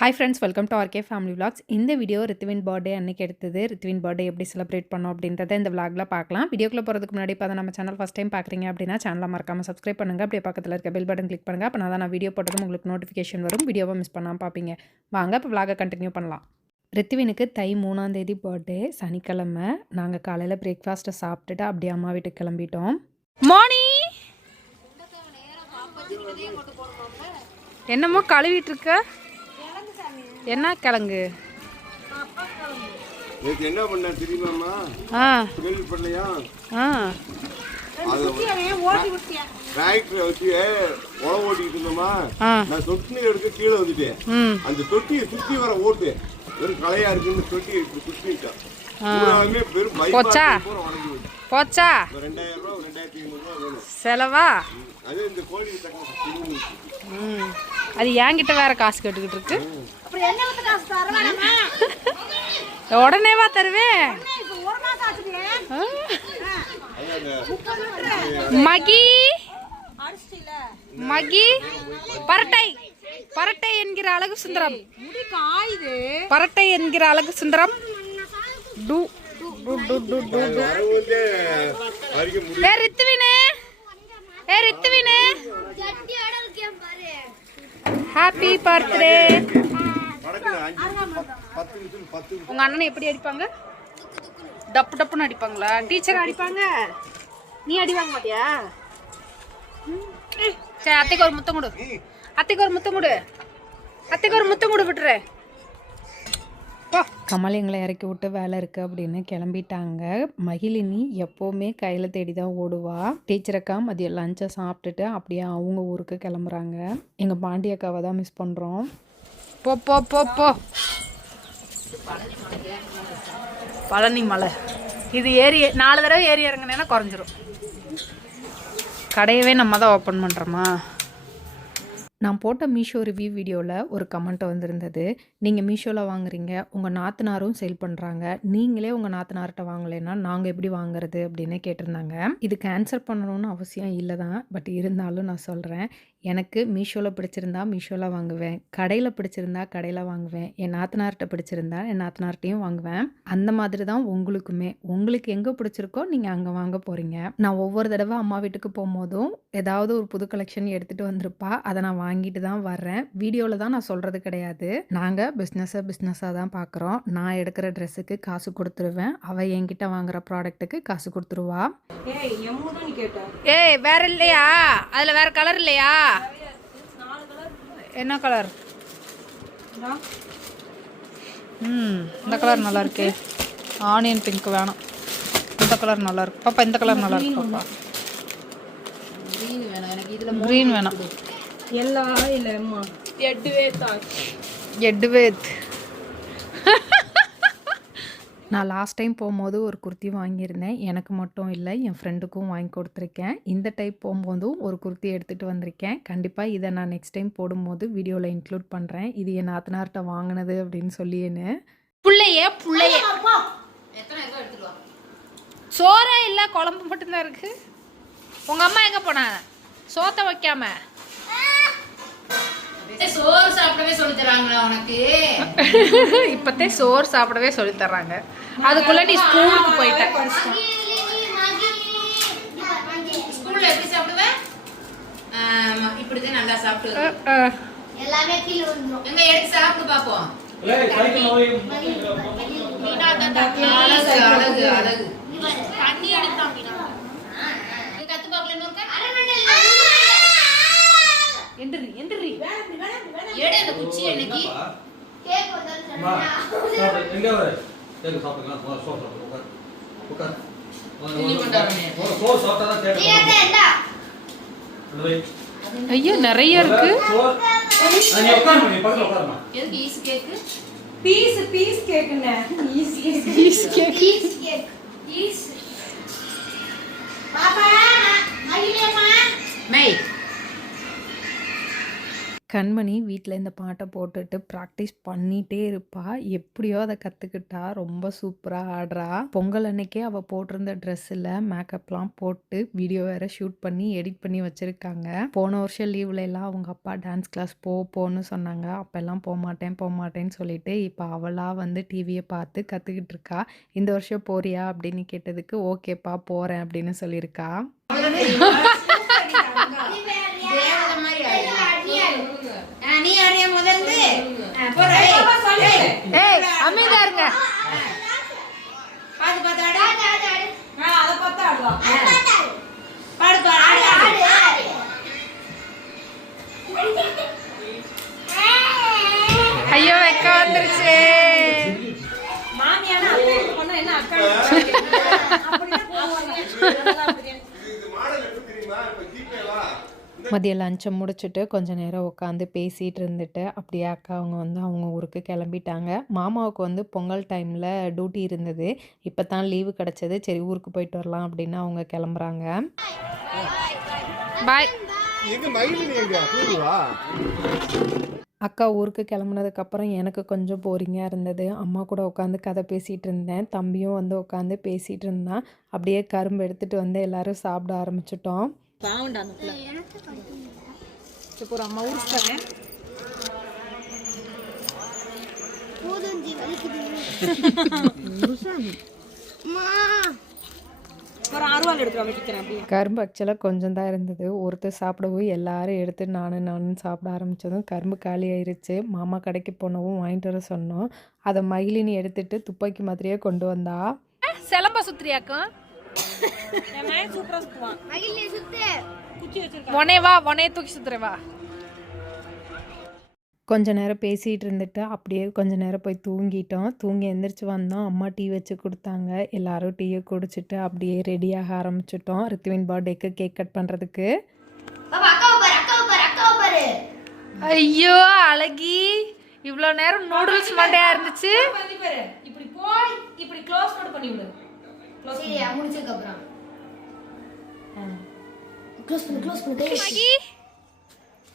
Hi friends, welcome to RK family vlogs. இந்த video ரித்துவின் birthday அன்றைக்கி எடுத்தது. ரித்துவின் பர்த்டே எப்படி செலிப்ரேட் பண்ணோம் அப்படின்றத இந்த விலாகில் பார்க்கலாம். வீடியோக்குள்ளே போகிறதுக்கு முன்னாடி இப்போ நம்ம சேனல் ஃபஸ்ட் டைம் பார்க்குறீங்க அப்படின்னா சேனலை மறக்காமல் சப்ஸ்கிரைப் பண்ணுங்கள். அப்படியே பக்கத்தில் இருக்க பெல் பட்டன் கிளிக் பண்ணுங்கள். அப்போ நான் வீடியோ போட்டதும் உங்களுக்கு நோட்டிஃபிகேஷன் வரும். வீடியோவை மிஸ் பண்ணாமல் பார்ப்பீங்க. வாங்க இப்போ விலாகை கண்டினியூ பண்ணலாம். ரித்துவினுக்கு தை 3ஆம் தேதி பர்த்டே, சனிக்கிழமை. நாங்கள் காலையில் பிரேக்ஃபாஸ்ட்டை சாப்பிட்டுட்டு அப்படியே அம்மா வீட்டுக்கு கிளம்பிட்டோம். மோனி என்னமோ கழுவிட்டு இருக்க, என்ன கிழங்கு? என்ன பண்ண தெரியுமாமா? கேள்வி பண்ணலையா? டிராக்டரை வச்சு உழவு ஓட்டிட்டு இருந்தோமா, நான் தொட்டி எடுக்க கீழே வந்துட்டேன். அந்த தொட்டியை சுத்தி வர ஓட்டு வெறும் களையா இருக்குன்னு தொட்டியை சுத்திட்டேன். போச்சா 2000 ரூபா 2500 ரூபா வேணும் செலவா. அது இந்த கோழி அது என்கிட்ட வேற காசு கேட்டுக்கிட்டு இருக்கு. உடனேவா தருவேன்? மகி மகி பரட்டை பரட்டை என்கிற அழகு சுந்தரம், பரட்டை என்கிற அழகு சுந்தரம். Happy birthday. உங்க அண்ணனை எப்படி அடிப்பாங்க? டப்பு டப்புன்னு அடிப்பாங்களா? டீச்சர் அடிப்பாங்க, நீ அடி வாங்க மாட்டியா? சரி, அத்தைக்கு ஒரு முத்தம் கொடு, அத்தைக்கு ஒரு முத்தம் கொடு, அத்தைக்கு ஒரு முத்தம் கொடு விட்டுறேன். கமல் எங்களை இறக்கி விட்டு வேலை இருக்குது அப்படின்னு கிளம்பிட்டாங்க. மகிழினி எப்போவுமே கையில் தேடி தான் ஓடுவா. டீச்சரக்கா மதியம் லஞ்சை சாப்பிட்டுட்டு அப்படியே அவங்க ஊருக்கு கிளம்புறாங்க. எங்கள் பாண்டியக்காவை தான் மிஸ் பண்ணுறோம். போ போ போ போ. பழனி மலை இது ஏறி 4 தடவை ஏறி இறங்கினேன்னா குறைஞ்சிரும். கடையவே நம்ம தான் ஓப்பன் பண்ணுறோமா? நான் போட்ட மீஷோ ரிவ்யூ வீடியோவில் ஒரு கமெண்ட் வந்திருந்தது. நீங்கள் மீஷோவில் வாங்குறீங்க, உங்கள் நாத்தனாரும் சேல் பண்ணுறாங்க, நீங்களே உங்கள் நாத்தனார்கிட்ட வாங்கலைன்னா நாங்கள் எப்படி வாங்குறது அப்படின்னு கேட்டிருந்தாங்க. இதுக்கு ஆன்சர் பண்ணணும்னு அவசியம் இல்லை தான், பட் இருந்தாலும் நான் சொல்கிறேன். எனக்கு மீஷோவில் பிடிச்சிருந்தா மீஷோவில் வாங்குவேன், கடையில் பிடிச்சிருந்தா கடையில் வாங்குவேன், என் நாத்தனார்கிட்ட பிடிச்சிருந்தா என் நாத்தனார்கிட்டையும் வாங்குவேன். அந்த மாதிரி தான் உங்களுக்குமே, உங்களுக்கு எங்கே பிடிச்சிருக்கோ நீங்கள் அங்கே வாங்க போகிறீங்க. நான் ஒவ்வொரு தடவை அம்மா வீட்டுக்கு போகும்போதும் ஏதாவது ஒரு புது கலெக்ஷன் எடுத்துகிட்டு வந்திருப்பா, அதை நான் வாங்கிட்டு தான் வர்றேன். வீடியோவில் தான் நான் சொல்கிறது கிடையாது. நாங்கள் பிஸ்னஸாக தான் பார்க்குறோம். நான் எடுக்கிற ட்ரெஸ்ஸுக்கு காசு கொடுத்துருவேன், அவள் என்கிட்ட வாங்குற ப்ராடக்ட்டுக்கு காசு கொடுத்துருவா. ஏய் வேற இல்லையா? அதில் வேற கலர் இல்லையா? என்ன கலர்? இந்த கலர் நல்லா இருக்கு. ஆனியன் பிங்க் வேணாம், இந்த கலர் நல்லா இருக்கு பாப்பா. இந்த கலர் நல்லா இருக்கு பாப்பா. கிரீன் வேணாம். எட்டுவேத். நான் லாஸ்ட் டைம் போகும்போது ஒரு குர்த்தி வாங்கியிருந்தேன். எனக்கு மட்டும் இல்லை, என் ஃப்ரெண்டுக்கும் வாங்கி கொடுத்துருக்கேன். இந்த டைப் போகும்போதும் ஒரு குர்த்தி எடுத்துகிட்டு வந்திருக்கேன். கண்டிப்பாக இதை நான் நெக்ஸ்ட் டைம் போடும்போது வீடியோவில் இன்க்ளூட் பண்ணுறேன். இது என் நாத்தனார்கிட்ட வாங்கினது அப்படின்னு சொல்லியேன்னு. புள்ளையே சோறே இல்லை, குழம்பு மட்டும்தான் இருக்குது. உங்கள் அம்மா எங்கே போனாங்க சோத்தை வைக்காம? சோறு சாப்பிடவே சொல்லி தராங்களா உனக்கு? இப்பத்தே சோறு சாப்பிடவே சொல்லி தர்றாங்க. அதுக்குள்ள நீ ஸ்கூலுக்கு போயிட்ட. ஸ்கூல்ல எப்படி சாப்பிடுவ? இப்படிதான் நல்லா சாப்பிட்டு எல்லாமே கீழ வந்துரும். எங்க எடுத்து சாப்பிடு பாப்போம். அழகு அழகு தண்ணி எடுத்தான் கத்து பாக்கல. எந்திரி ஏடே அந்த குச்சி என்னைக்கு கேக் வந்தா எங்க வர கேக் சாப்பிடலாம். சோறு சாப்பிடு, உட்கார். நீ பண்றானே சோறு சாப்பிட்டா கேக் ஏண்டா ஐயோ நிறைய இருக்கு. நீ உட்கார், நீ பக்கத்துல உட்காருமா. எதுக்கு ஈஸ் கேக்? பீஸ் கேக்குனே. ஈஸ் கேக் ஈஸ் பாப்பா மகிலேமா மே. கண்மணி வீட்டில் இந்த பாட்டை போட்டுட்டு ப்ராக்டிஸ் பண்ணிகிட்டே இருப்பா. எப்படியோ அதை கற்றுக்கிட்டா. ரொம்ப சூப்பராக ஆடுறா. பொங்கல் அன்னைக்கே அவள் போட்டிருந்த ட்ரெஸ்ஸில் மேக்கப்லாம் போட்டு வீடியோ வேறு ஷூட் பண்ணி எடிட் பண்ணி வச்சுருக்காங்க. போன வருஷம் லீவில் எல்லாம் அவங்க அப்பா டான்ஸ் கிளாஸ் போன்னு சொன்னாங்க. அப்போல்லாம் போக மாட்டேன்னு சொல்லிட்டு இப்போ அவளாக வந்து டிவியை பார்த்து கற்றுக்கிட்டு இருக்கா. இந்த வருஷம் போறியா அப்படின்னு கேட்டதுக்கு ஓகேப்பா போகிறேன் அப்படின்னு சொல்லியிருக்கா. அமைதியா இருங்க. ஐயோ வெக்க வந்துருச்சு. மாமியானா பொண்ணு என்ன அக்கா மதியம் லஞ்சை முடிச்சுட்டு கொஞ்சம் நேரம் உட்காந்து பேசிகிட்டு இருந்துட்டு அப்படியே அக்கா அவங்க வந்து அவங்க ஊருக்கு கிளம்பிட்டாங்க. மாமாவுக்கு வந்து பொங்கல் டைமில் டியூட்டி இருந்தது. இப்போ தான் லீவு கிடச்சது. சரி ஊருக்கு போயிட்டு வரலாம் அப்படின்னு அவங்க கிளம்புறாங்க. பாய். அக்கா ஊருக்கு கிளம்புனதுக்கப்புறம் எனக்கு கொஞ்சம் போரிங்காக இருந்தது. அம்மா கூட உட்காந்து கதை பேசிகிட்டு இருந்தேன். தம்பியும் வந்து உட்காந்து பேசிகிட்டு இருந்தான். அப்படியே கரும்பு எடுத்துகிட்டு வந்து எல்லோரும் சாப்பிட ஆரம்பிச்சிட்டோம். ஒரு அம்மா ஊருக்கு ஒரு அருவாள் எடுத்து வைக்கிறேன். கரும்பு ஆக்சுவலாக கொஞ்சம் தான் இருந்தது. ஒருத்தர் சாப்பிடவும் எல்லாரும் எடுத்து நானும் சாப்பிட ஆரம்பித்ததும் கரும்பு காலி ஆயிடுச்சு. மாமா கடைக்கு போனவும் வாங்கிட்டு வர சொன்னோம். அதை மகிழினி எடுத்துட்டு துப்பாக்கி மாதிரியே கொண்டு வந்தா. சிலம்ப சுத்திரியாக்கும் சூப்பரா சுத்துவான். உனைய தூக்கி சுத்துறவா. கொஞ்ச நேரம் பேசிகிட்டு இருந்துட்டு அப்படியே கொஞ்ச நேரம் போய் தூங்கிட்டோம். தூங்கி எந்திரிச்சு வந்தோம். அம்மா டீ வச்சு கொடுத்தாங்க. எல்லாரும் டீயை குடிச்சிட்டு அப்படியே ரெடியாக ஆரம்பிச்சிட்டோம் ரித்துவின் பர்த்டேக்கு கேக் கட் பண்ணுறதுக்கு. ஐயோ அழகி, இவ்வளோ நேரம் நூடுல்ஸ் மண்டையா இருந்துச்சு. இப்படி போய் இப்படி க்ளோஸ் மட்டும் பண்ணி விடு. முடிச்சதுக்கு அப்புறம் க்ளோஸ் பண்ணு.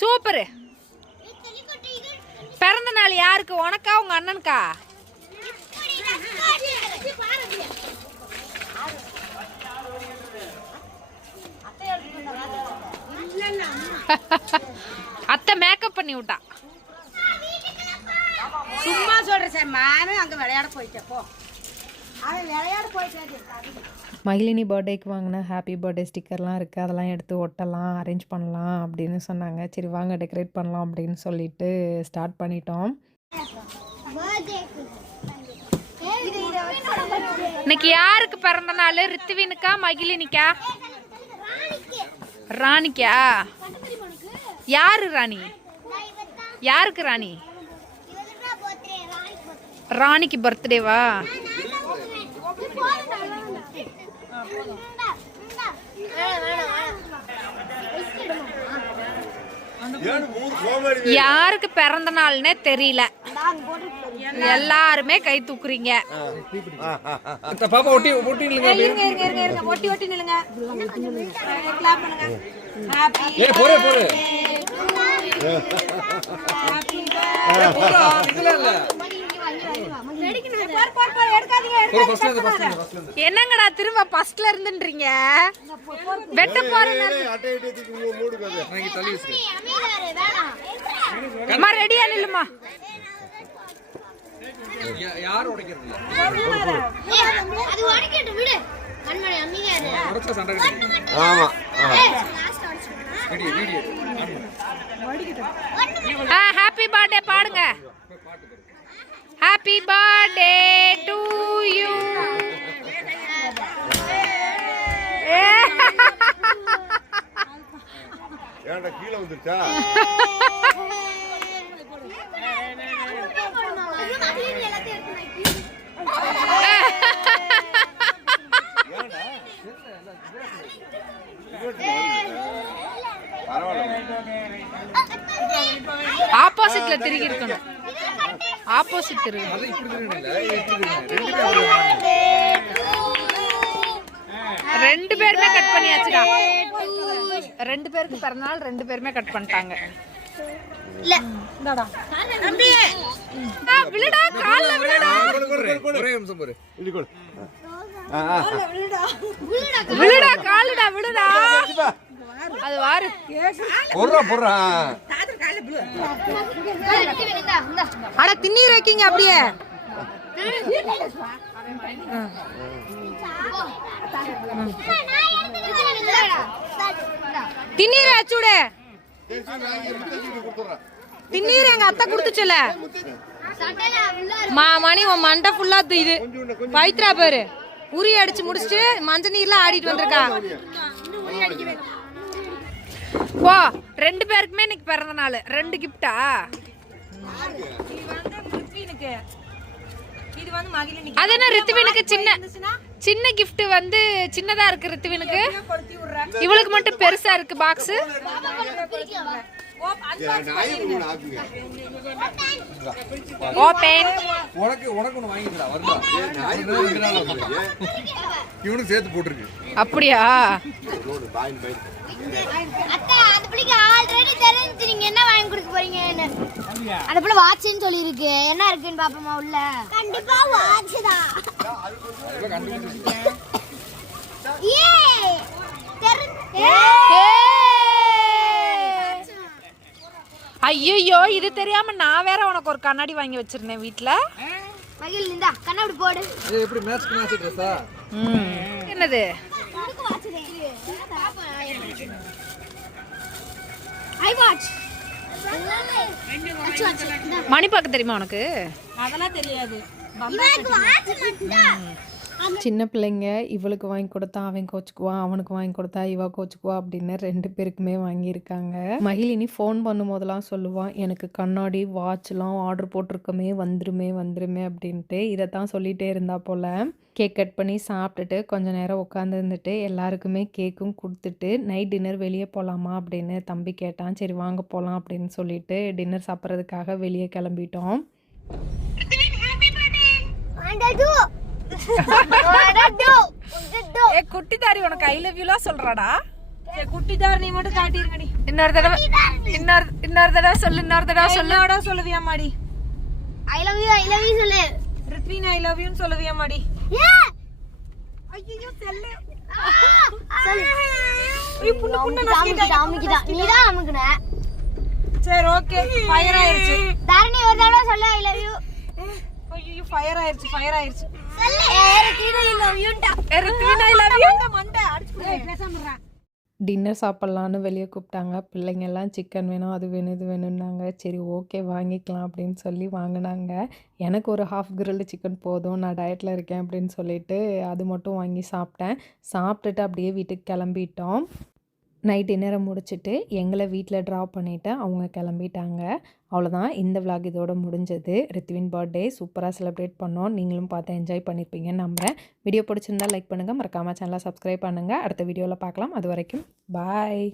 சூப்பர். பிறந்த நாள் யாருக்கு? உனக்கா உங்க அண்ணனுக்கா? அத்தை மேக்கப் பண்ணி விட்டா. சும்மா சொல்றேன் சார். மாமே அங்க விளையாட போயிட்டே போ. அவன் விளையாட போயிட்டாரு. மகிழினி பர்த்டேக்கு வாங்கின ஹாப்பி பர்த்டே ஸ்டிக்கர்லாம் இருக்குது. அதெல்லாம் எடுத்து ஒட்டலாம், அரேஞ்ச் பண்ணலாம் அப்படின்னு சொன்னாங்க. சரி வாங்க டெக்கரேட் பண்ணலாம் அப்படின்னு சொல்லிட்டு ஸ்டார்ட் பண்ணிட்டோம். இன்னைக்கு யாருக்கு பிறந்த நாள்? ரித்துவினுக்கா மகிழினிக்கா? ராணிக்கா? யாரு ராணி? யாருக்கு ராணி? ராணிக்கு பர்த்டேவா? யாருக்கு பிறந்த நாள்னே தெரியல. எல்லாருமே கை தூக்குறீங்க. பாப்பா ஒட்டி ஒட்டி நில்லுங்க. இருங்க ஒட்டி ஒட்டி நில்லுங்க. கிளாப் பண்ணுங்க. ஹாப்பி போறே போறே. Happy birthday. இல்ல இல்ல என்னங்கடா திரும்ப ஃபர்ஸ்ட்ல இருந்துன்றீங்க? வெட்ட போறேன். அம்மா ரெடியா நில்லுமா. யார் உடைக்கிறது? அது உடைக்கட்டும் விடு. கண்மணி அம்மியா இரு. உடைச்ச சண்டை இருக்கு. ஆமா வீடியோ வீடியோ ஹாப்பி பர்த்டே பாடுங்க. Happy birthday to you. ஏன்டா கீழே வந்துருச்சா? ஆப்போசிட்ல திருகி இருக்கணும். ஆப்போசிட் திருகி. ரெண்டு பேருமே கட் பண்ணியாச்சுடா. ரெண்டு பேருக்கு பிறந்தநாள் ரெண்டு பேருமே கட் பண்ணிட்டாங்க. இல்ல இந்தாடா தம்பி விழுடா கால்ல விழுடா ஒரே நிமிஷம் பாரு. இப்படி கொடு. விழுடா காலுடா விழுடா அது வாரு போடுறா. அட திண்ணீர் வைக்கீங்க அப்படியே திண்ணீர் வச்சுடு திண்ணீர் எங்க அத்தை குடுத்துச்சுல மணி உன் மண்டை ஃபுல்லா இது பவித்ரா பாரு உரி அடிச்சு முடிச்சுட்டு மஞ்சள் நீர்ல ஆடிட்டு வந்திருக்கா போ 2 பேருக்குமே இன்னைக்கு பிறந்த நாள் 2 கிஃப்டா அது என்ன ரித்துவினுக்கு சின்ன கிஃப்ட் வந்து சின்னதா இருக்கு ரித்துவினுக்கு இவளுக்கு மட்டும் பெருசா இருக்கு பாக்ஸ் ஓபன் உனக்கு ஒண்ணு வாங்கிக்கடா வருதா? இவனுக்கு சேர்த்து போட்டுருக்கு. அப்படியா அத்தை அந்த பிள்ளைக்கு ஆல்ரெடி தெரிஞ்சு நீங்க என்ன வாங்கி கொடுக்க போறீங்கன்னு. அந்த பிள்ளை வாட்ச்னு சொல்லி இருக்கு. என்ன இருக்குன்னு பாப்போமா உள்ள? கண்டிப்பா வாட்ச் தான். ஏ ஐயோ இது தெரியாம நான் வேற உனக்கு ஒரு கண்ணாடி வாங்கி வச்சிருந்தேன் வீட்ல. மகிழ் இந்தா கண்ணாடி போடு. இது எப்படி மேட்ச் ட்ரெஸ்ஸா? என்னது உனக்கு வாட்ச் தான். I watch. மணி பார்க்க தெரியுமா உனக்கு? அதெல்லாம் தெரியாது. இவனுக்கு வாட்ச் மட்டும். சின்ன பிள்ளைங்க இவளுக்கு வாங்கி கொடுத்தா அவன் கோச்சுக்குவான், அவனுக்கு வாங்கி கொடுத்தா இவ கோச்சுக்குவா அப்படின்னு 2 பேருக்குமே வாங்கியிருக்காங்க. மகிழினி ஃபோன் பண்ணும்போதெல்லாம் சொல்லுவான், எனக்கு கண்ணாடி வாட்ச்லாம் ஆர்டர் போட்டிருக்கமே வந்துருமே அப்படின்ட்டு இதைத்தான் சொல்லிகிட்டே இருந்தா போல். கேக் கட் பண்ணி சாப்பிட்டுட்டு கொஞ்சம் நேரம் உட்காந்துருந்துட்டு எல்லாருக்குமே கேக்கும் கொடுத்துட்டு நைட் டின்னர் வெளியே போகலாமா அப்படின்னு தம்பி கேட்டான். சரி வாங்க போகலாம் அப்படின்னு சொல்லிட்டு டின்னர் சாப்பிட்றதுக்காக வெளியே கிளம்பிட்டோம். ஏ குட்டிதாரி உனக்கு ஐ லவ் யூலாம் சொல்றாடா. குட்டிதார் நீ மட்டும் காட்டிருங்கடி. இன்னொரு தடவை சொல்லு. என்னோட சொல்லுவியாமாடி? ஐ லவ் யூ சொல்லு. ரித்வின் ஐ லவ் யூன்னு சொல்லுவியாமாடி? ஏ ஐயோ செல்ல சொல்லு. நீதான் அமுக்குன. சரி ஓகே ஃபயர் ஆயிருச்சு. தரணி ஒரு தடவை சொல்லு ஐ லவ் யூ. ஐயோ ஃபயர் ஆயிருச்சு. சொல்லு. ரித்வின் ஐ லவ் யூடா. ரித்வின் ஐ லவ் யூ மண்டை அடிச்சு பேசாம இருடா. டின்னர் சாப்பிட்லான்னு வெளியே கூப்பிட்டாங்க. பிள்ளைங்கெல்லாம் சிக்கன் வேணும் அது வேணும் இது வேணும்னாங்க. சரி ஓகே வாங்கிக்கலாம் அப்படின்னு சொல்லி வாங்கினாங்க. எனக்கு ஒரு ஹாஃப் கிரில்டு சிக்கன் போதும், நான் டயட்டில் இருக்கேன் அப்படின்னு சொல்லிட்டு அது மட்டும் வாங்கி சாப்பிட்டுட்டு அப்படியே வீட்டுக்கு கிளம்பிட்டோம். நைட் டின்னரை முடிச்சுட்டு எங்களை வீட்டில் ட்ராப் பண்ணிவிட்டு அவங்க கிளம்பிட்டாங்க. அவ்வளோதான், இந்த விளாக் இதோட முடிஞ்சது. ரித்வின் பர்த்டே சூப்பராக செலிப்ரேட் பண்ணோம். நீங்களும் பார்த்து என்ஜாய் பண்ணியிருப்பீங்கன்னு நம்புகிறேன். வீடியோ பிடிச்சிருந்தா லைக் பண்ணுங்கள், மறக்காமல் சேனலை சப்ஸ்கிரைப் பண்ணுங்கள். அடுத்த வீடியோவில் பார்க்கலாம். அது வரைக்கும் பாய்.